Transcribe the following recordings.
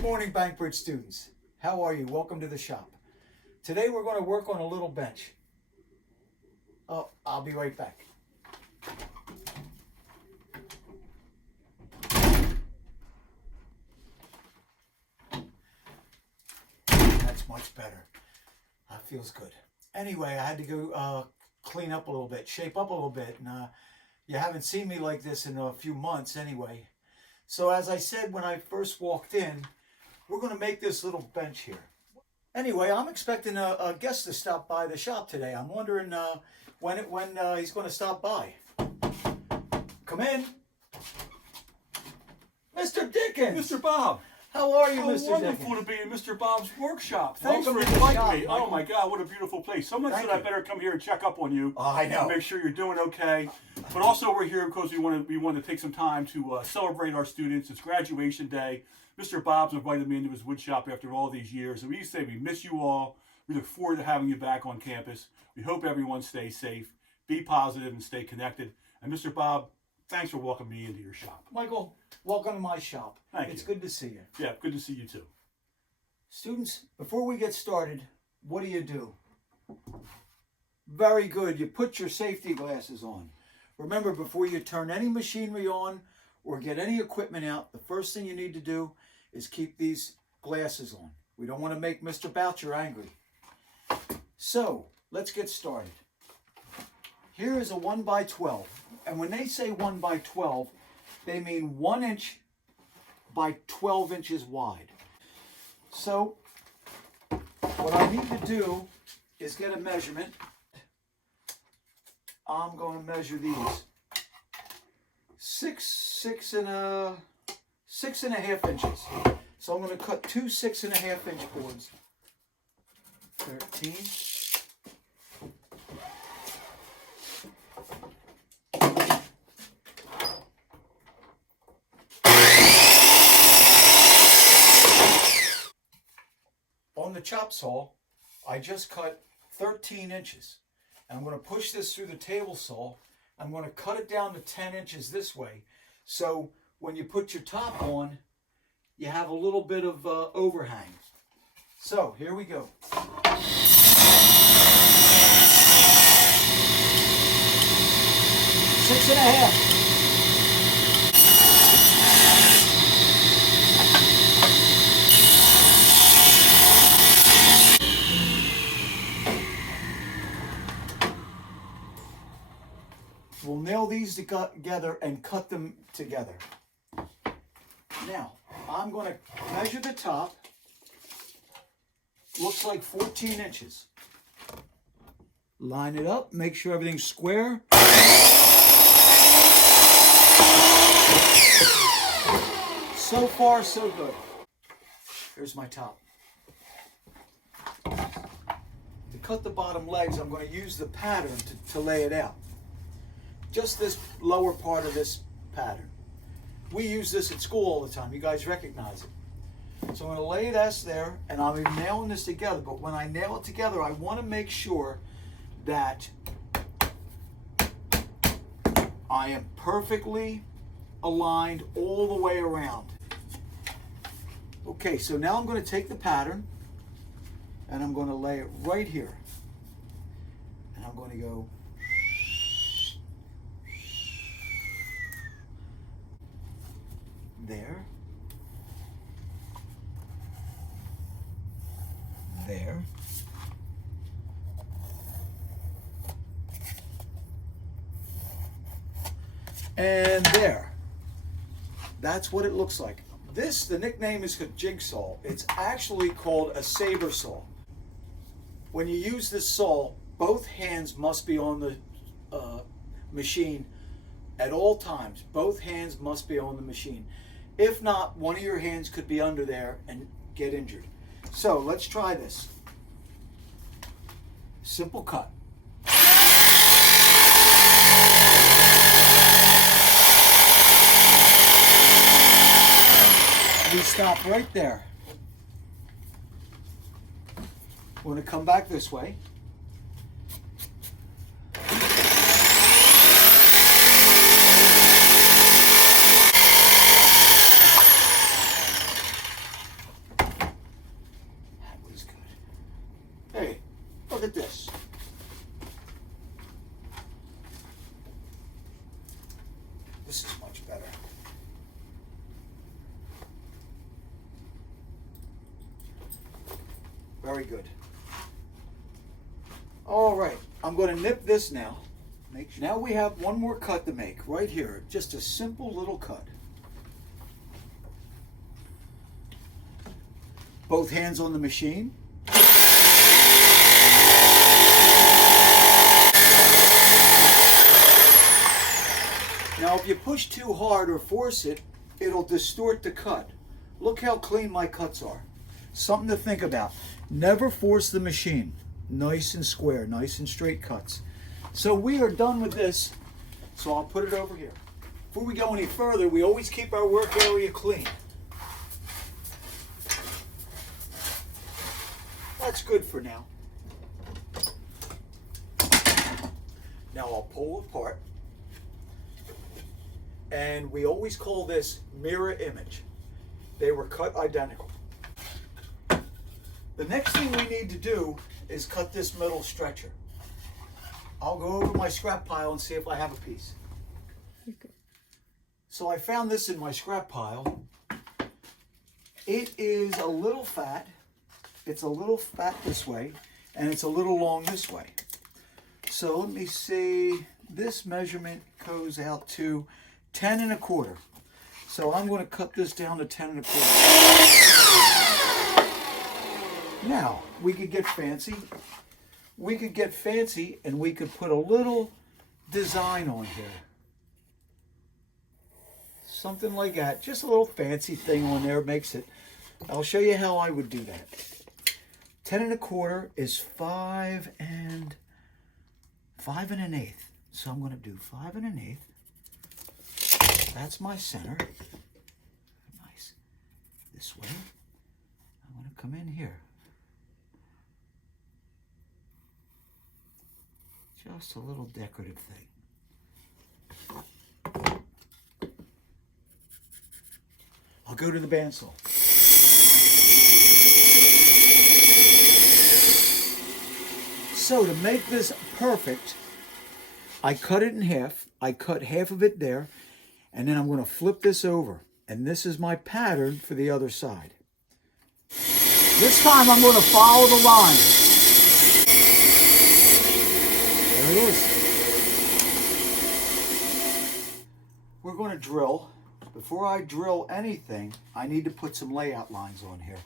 Good morning, Bankbridge students. How are you? Welcome to the shop. Today we're going to work on a little bench. Oh, I'll be right back. That's much better. That feels good. Anyway, I had to go clean up a little bit, shape up a little bit, and you haven't seen me like this in a few months anyway. So as I said when I first walked in, we're going to make this little bench here. Anyway, I'm expecting a guest to stop by the shop today. I'm wondering when he's going to stop by. Come in. Mr. Dickens! Mr. Bob! How are you, How Mr. wonderful Dickens? to be in Mr. Bob's workshop. Thanks Welcome for to the inviting shop, me. Michael. Oh my God, what a beautiful place. Someone Thank said I you. better come here and check up on you. Oh, I know. Make sure you're doing okay. But also we're here because we want to take some time to celebrate our students. It's graduation day. Mr. Bob's invited me into his wood shop after all these years. And we say we miss you all. We look forward to having you back on campus. We hope everyone stays safe, be positive, and stay connected. And Mr. Bob, thanks for welcoming me into your shop. Michael, welcome to my shop. Thank you. It's good to see you. Yeah, good to see you too. Students, before we get started, what do? Very good. You put your safety glasses on. Remember, before you turn any machinery on or get any equipment out, the first thing you need to do is keep these glasses on. We don't want to make Mr. Boucher angry. So, let's get started. Here is a 1x12. And when they say 1x12, they mean 1 inch by 12 inches wide. So, what I need to do is get a measurement. I'm going to measure these. 6 and a half inches. So I'm going to cut 2 6.5-inch boards. 13. On the chop saw, I just cut 13 inches. And I'm going to push this through the table saw. I'm going to cut it down to 10 inches this way. So when you put your top on, you have a little bit of overhang. So here we go. 6.5. We'll nail these together and cut them together. Now, I'm going to measure the top. Looks like 14 inches. Line it up, make sure everything's square. So far, so good. Here's my top. To cut the bottom legs, I'm going to use the pattern to lay it out. Just this lower part of this pattern. We use this at school all the time. You guys recognize it. So I'm going to lay this there, and I'll be nailing this together. But when I nail it together, I want to make sure that I am perfectly aligned all the way around. Okay, so now I'm going to take the pattern, and I'm going to lay it right here. And I'm going to go there, there, and there. That's what it looks like. This, the nickname is a jigsaw. It's actually called a saber saw. When you use this saw, both hands must be on the machine at all times. Both hands must be on the machine. If not, one of your hands could be under there and get injured. So let's try this. Simple cut. We stop right there. We're going to come back this way. This is much better. Very good. All right, I'm going to nip this now. Now we have one more cut to make right here. Just a simple little cut. Both hands on the machine. Now if you push too hard or force it, it'll distort the cut. Look how clean my cuts are. Something to think about. Never force the machine. Nice and square, nice and straight cuts. So we are done with this, so I'll put it over here. Before we go any further, we always keep our work area clean. That's good for now. Now I'll pull apart. And we always call this mirror image. They were cut identical. The next thing we need to do is cut this middle stretcher. I'll go over my scrap pile and see if I have a piece. So I found this in my scrap pile. It is a little fat. It's a little fat this way, and it's a little long this way. So let me see, this measurement goes out to 10 1/4. So I'm going to cut this down to 10 1/4. Now, we could get fancy. We could get fancy and we could put a little design on here. Something like that. Just a little fancy thing on there makes it. I'll show you how I would do that. 10 1/4 is 5 1/8. So I'm going to do 5 1/8. That's my center. Nice. This way. I'm going to come in here. Just a little decorative thing. I'll go to the bandsaw. So to make this perfect, I cut it in half. I cut half of it there, and then I'm going to flip this over. And this is my pattern for the other side. This time I'm going to follow the line. There it is. We're going to drill. Before I drill anything, I need to put some layout lines on here.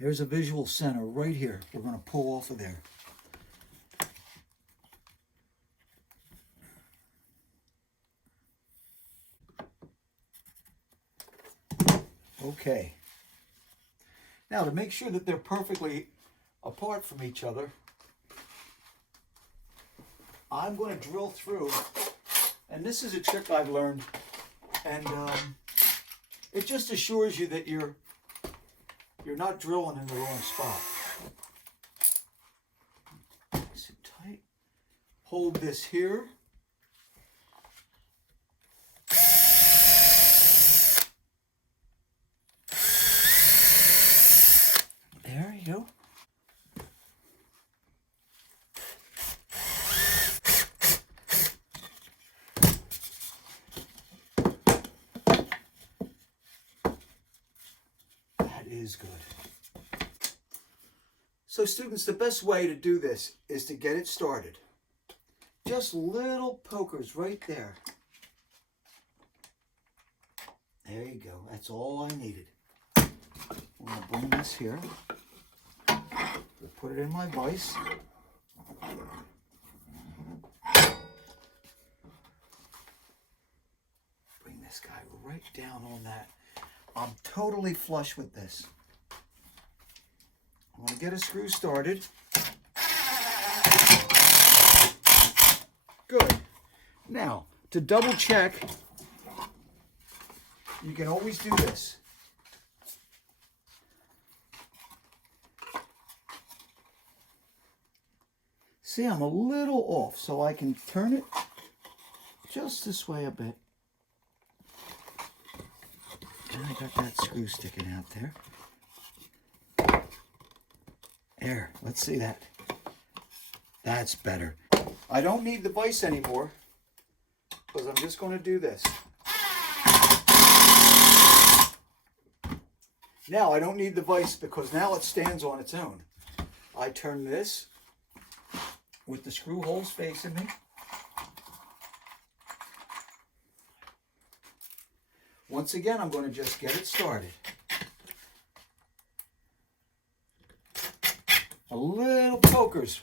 There's a visual center right here. We're going to pull off of there. Okay. Now to make sure that they're perfectly apart from each other, I'm going to drill through, and this is a trick I've learned, and it just assures you that you're not drilling in the wrong spot. Nice and tight. Hold this here. There you go. Is good. So students, the best way to do this is to get it started. Just little pokers right there. There you go. That's all I needed. I'm going to bring this here. Put it in my vise. Bring this guy right down on that. I'm totally flush with this. I'm going to get a screw started. Good. Now, to double check, you can always do this. See, I'm a little off, so I can turn it just this way a bit. And I got that screw sticking out there. There, let's see that. That's better. I don't need the vise anymore because I'm just going to do this. Now I don't need the vise because now it stands on its own. I turn this with the screw holes facing me. Once again, I'm going to just get it started. A little pokers.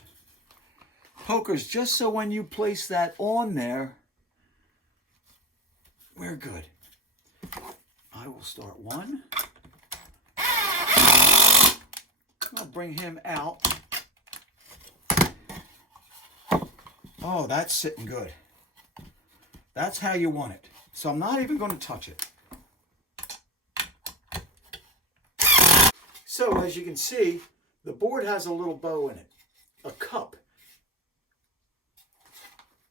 Pokers, just so when you place that on there, we're good. I will start one. I'll bring him out. Oh, that's sitting good. That's how you want it. So I'm not even going to touch it. So as you can see, the board has a little bow in it, a cup.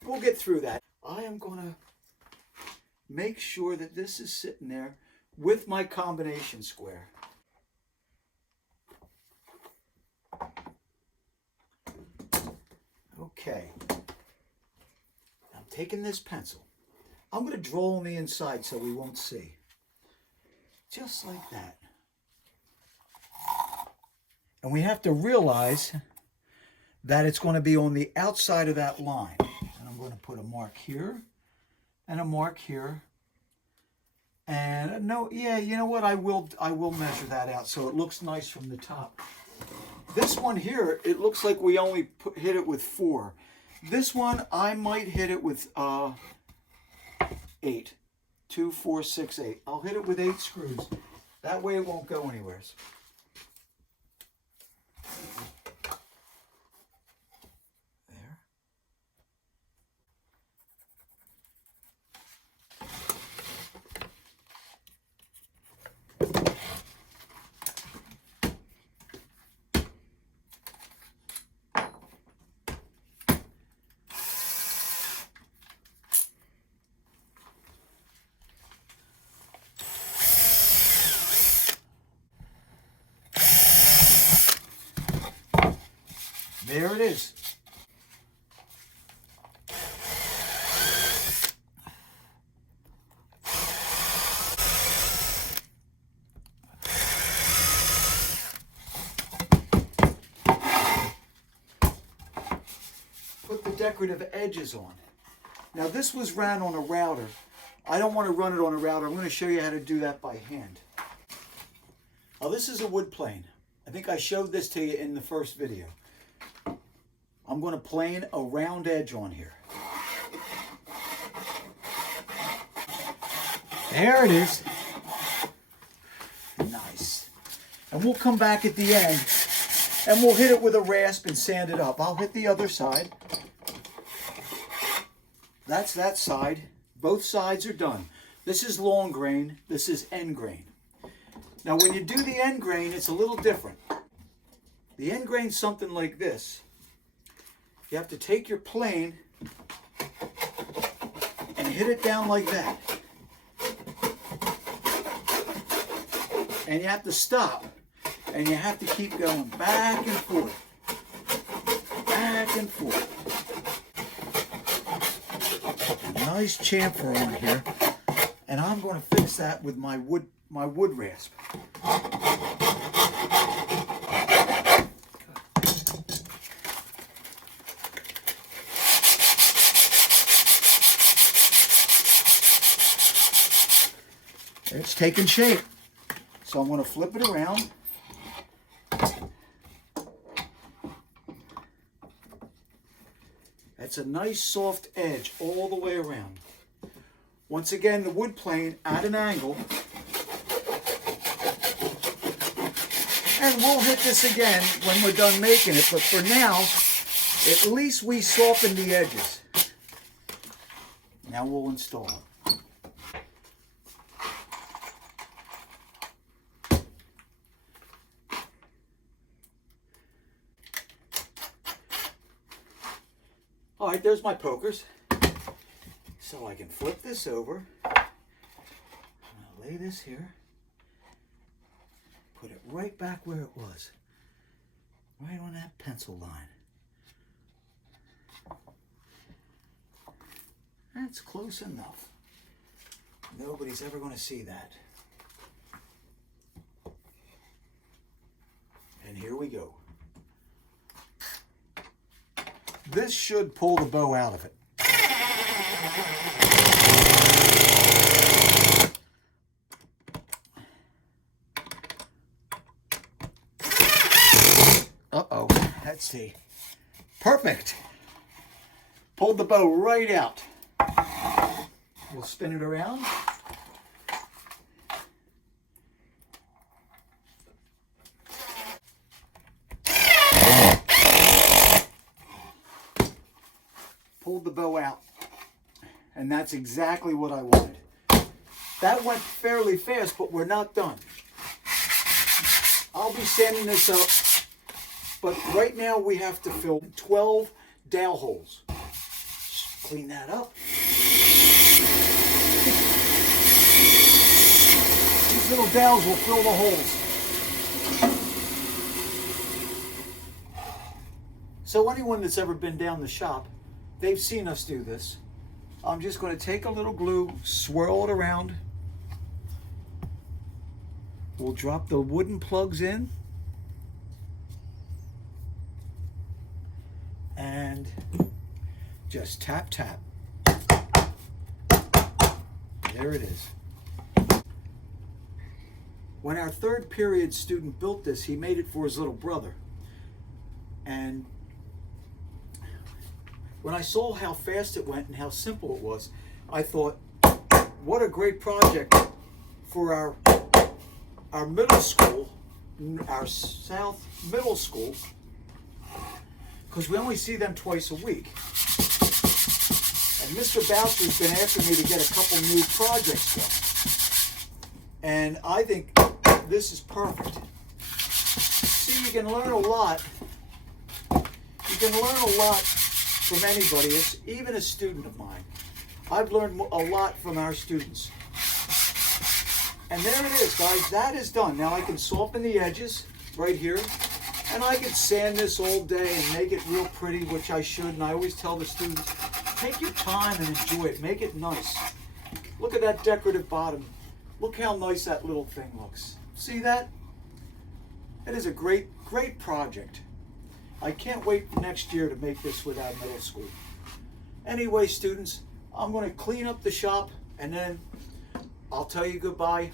We'll get through that. I am going to make sure that this is sitting there with my combination square. Okay. I'm taking this pencil. I'm going to draw on the inside so we won't see. Just like that. And we have to realize that it's going to be on the outside of that line. And I'm going to put a mark here and a mark here. And no, yeah, you know what? I will measure that out so it looks nice from the top. This one here, it looks like we only hit it with 4. This one, I might hit it with 8. 2, 4, 6, 8. I'll hit it with 8 screws. That way it won't go anywhere. There. There it is. Put the decorative edges on. Now this was ran on a router. I don't want to run it on a router. I'm going to show you how to do that by hand. Now this is a wood plane. I think I showed this to you in the first video. I'm going to plane a round edge on here. There it is. Nice. And we'll come back at the end and we'll hit it with a rasp and sand it up. I'll hit the other side. That's that side. Both sides are done. This is long grain. This is end grain. Now when you do the end grain, it's a little different. The end grain's something like this. You have to take your plane and hit it down like that. And you have to stop. And you have to keep going back and forth. Back and forth. A nice chamfer on here. And I'm going to fix that with my wood rasp. It's taking shape. So I'm going to flip it around. That's a nice soft edge all the way around. Once again, the wood plane at an angle. And we'll hit this again when we're done making it, but for now, at least we softened the edges. Now we'll install it. All right, there's my pokers. So I can flip this over. I'll lay this here. Put it right back where it was. Right on that pencil line. That's close enough. Nobody's ever going to see that. And here we go. This should pull the bow out of it. Uh-oh, let's see. Perfect. Pulled the bow right out. We'll spin it around. Pulled the bow out. And that's exactly what I wanted. That went fairly fast, but we're not done. I'll be sanding this up, but right now we have to fill 12 dowel holes. Clean that up. These little dowels will fill the holes. So anyone that's ever been down the shop, they've seen us do this. I'm just going to take a little glue, swirl it around. We'll drop the wooden plugs in. And just tap, tap. There it is. When our third period student built this, he made it for his little brother. And when I saw how fast it went and how simple it was, I thought, what a great project for our middle school, our South Middle School, because we only see them twice a week. And Mr. Boucher's been after me to get a couple new projects done. And I think this is perfect. See, you can learn a lot. You can learn a lot from anybody, even a student of mine. I've learned a lot from our students. And there it is, guys. That is done. Now I can soften the edges right here. And I could sand this all day and make it real pretty, which I should. And I always tell the students, take your time and enjoy it. Make it nice. Look at that decorative bottom. Look how nice that little thing looks. See that? It is a great, great project. I can't wait for next year to make this with our middle school. Anyway, students, I'm going to clean up the shop and then I'll tell you goodbye.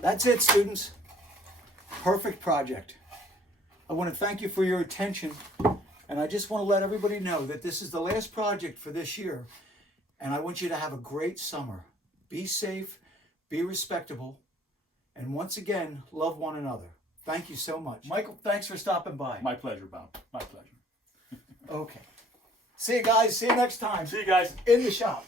That's it, students. Perfect project. I want to thank you for your attention, and I just want to let everybody know that this is the last project for this year, and I want you to have a great summer. Be safe, be respectable, and once again, love one another. Thank you so much. Michael, thanks for stopping by. My pleasure, Bob. My pleasure. Okay. See you guys. See you next time. See you guys. In the shop.